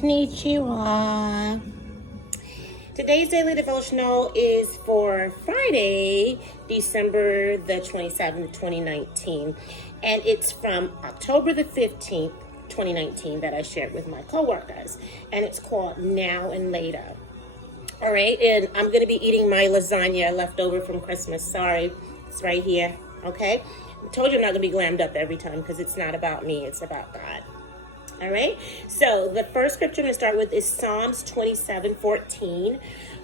Konnichiwa. Today's daily devotional is for Friday, December the 27th, 2019. And it's from October the 15th, 2019 that I shared with my coworkers. And it's called Now and Later. All right, and I'm going to be eating my lasagna left over from Christmas. Sorry, it's right here, okay? I told you I'm not going to be glammed up every time because it's not about me, it's about God. All right, so the first scripture I'm going to start with is Psalms 27:14.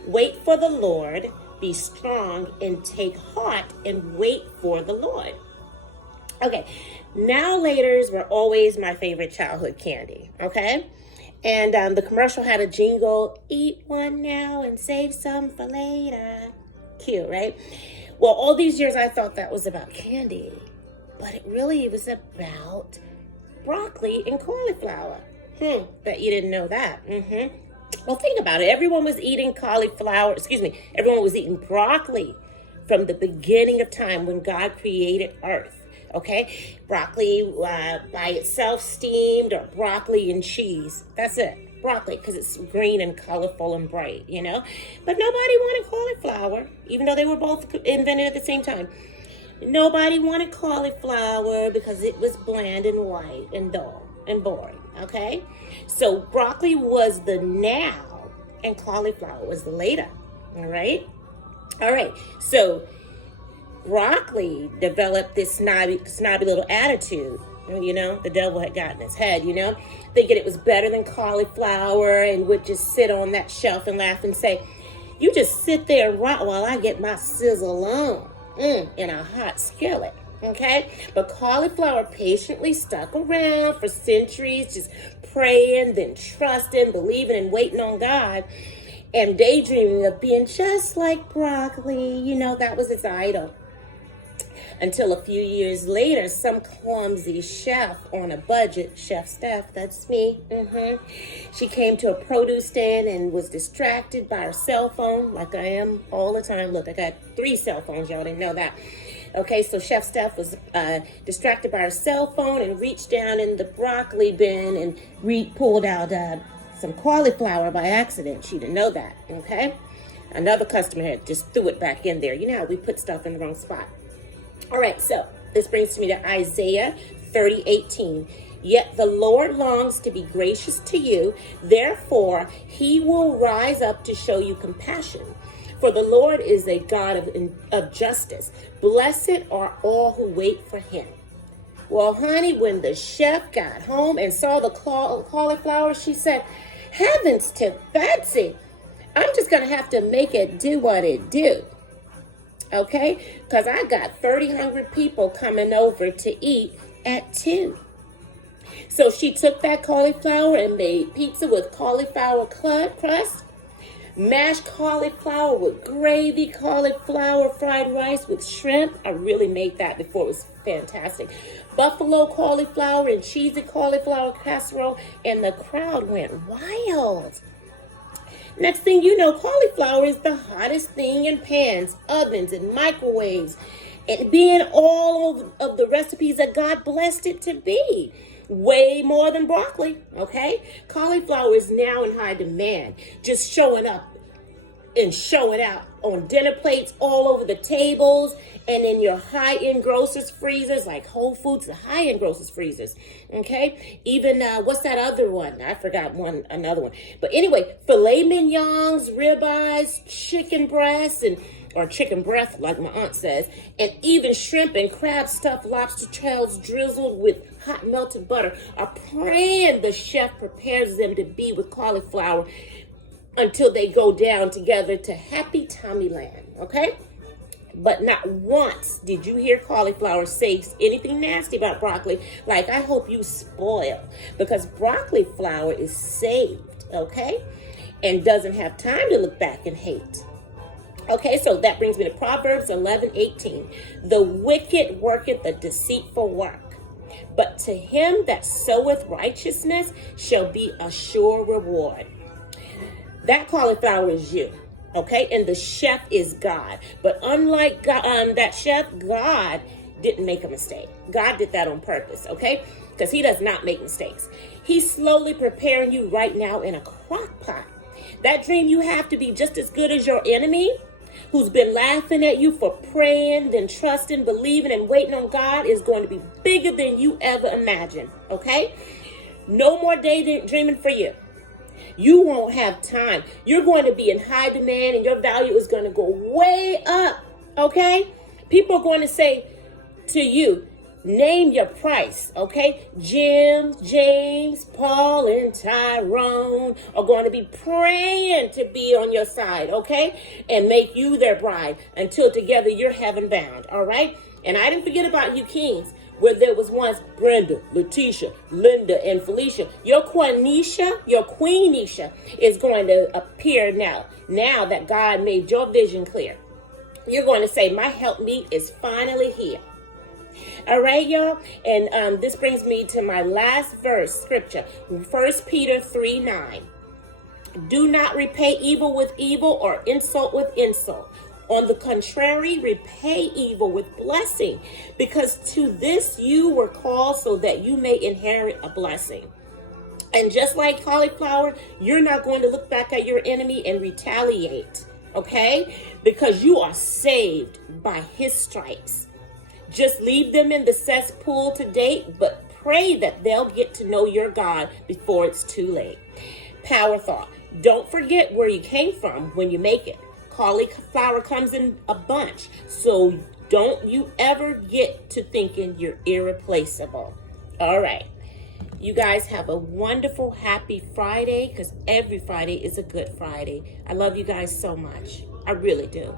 Wait for the Lord, be strong, and take heart, and wait for the Lord. Okay, now laters were always my favorite childhood candy, okay? And the commercial had a jingle, eat one now and save some for later. Cute, right? Well, all these years I thought that was about candy, but it really was about broccoli and cauliflower. Bet you didn't know that. Well, think about it. Everyone was eating everyone was eating broccoli from the beginning of time when God created earth. Okay, broccoli by itself steamed, or broccoli and cheese. That's it, broccoli, because it's green and colorful and bright, you know. But nobody wanted cauliflower, even though they were both invented at the same time. Nobody wanted cauliflower because it was bland and white and dull and boring, okay? So broccoli was the now and cauliflower was the later, all right? All right, so broccoli developed this snobby little attitude. You know, the devil had gotten his head, you know, thinking it was better than cauliflower, and would just sit on that shelf and laugh and say, you just sit there and rot while I get my sizzle on in a hot skillet. Okay, but cauliflower patiently stuck around for centuries, just praying, then trusting, believing, and waiting on God, and daydreaming of being just like broccoli. You know, that was its idol. Until a few years later, some clumsy chef on a budget, Chef Steph, that's me, she came to a produce stand and was distracted by her cell phone, like I am all the time. Look, I got 3 cell phones, y'all didn't know that. Okay, so Chef Steph was distracted by her cell phone and reached down in the broccoli bin and pulled out some cauliflower by accident. She didn't know that, okay? Another customer had just threw it back in there. You know how we put stuff in the wrong spot. All right, so this brings me to Isaiah 30:18. Yet the Lord longs to be gracious to you, therefore he will rise up to show you compassion. For the Lord is a God of justice. Blessed are all who wait for him. Well, honey, when the chef got home and saw the cauliflower, she said, heavens to Betsy, I'm just going to have to make it do what it do. Okay, because I got 30 hungry people coming over to eat at 2. So she took that cauliflower and made pizza with cauliflower crust, mashed cauliflower with gravy, cauliflower fried rice with shrimp. I really made that before. It was fantastic. Buffalo cauliflower and cheesy cauliflower casserole, and the crowd went wild. Next thing you know, cauliflower is the hottest thing in pans, ovens, and microwaves, and being all of the recipes that God blessed it to be. Way more than broccoli, okay? Cauliflower is now in high demand, just showing up and showing out on dinner plates, all over the tables, and in your high-end grocers freezers, like Whole Foods, the high-end grocers freezers, okay? Even, what's that other one? I forgot another one. But anyway, filet mignons, ribeyes, chicken breasts, or chicken breast, like my aunt says, and even shrimp and crab stuffed lobster tails drizzled with hot melted butter are praying the chef prepares them to be with cauliflower until they go down together to happy Tommy land, okay? But not once did you hear cauliflower say anything nasty about broccoli, like, I hope you spoil, because broccoli flower is saved, okay? And doesn't have time to look back and hate. Okay, so that brings me to Proverbs 11:18. The wicked worketh a deceitful work, but to him that soweth righteousness shall be a sure reward. That cauliflower is you, okay? And the chef is God. But unlike God, that chef, God didn't make a mistake. God did that on purpose, okay? because he does not make mistakes. He's slowly preparing you right now in a crock pot. That dream you have to be just as good as your enemy, who's been laughing at you for praying, then trusting, believing, and waiting on God, is going to be bigger than you ever imagined, okay? No more daydreaming for you. You won't have time. You're going to be in high demand, and your value is going to go way up, okay? People are going to say to you, name your price, okay? Jim, James, Paul, and Tyrone are going to be praying to be on your side, okay? And make you their bride until together you're heaven bound, all right? And I didn't forget about you kings, where there was once Brenda, Letitia, Linda, and Felicia. Your Queenisha is going to appear now that God made your vision clear. You're going to say, my helpmeet is finally here. All right, y'all. And this brings me to my last verse, scripture, 1 Peter 3:9. Do not repay evil with evil or insult with insult. On the contrary, repay evil with blessing, because to this you were called, so that you may inherit a blessing. And just like cauliflower, you're not going to look back at your enemy and retaliate, okay? Because you are saved by his stripes. Just leave them in the cesspool to date, but pray that they'll get to know your God before it's too late. Power thought. Don't forget where you came from when you make it. Cauliflower comes in a bunch, so don't you ever get to thinking you're irreplaceable. All right. You guys have a wonderful, happy Friday, because every Friday is a good Friday. I love you guys so much. I really do.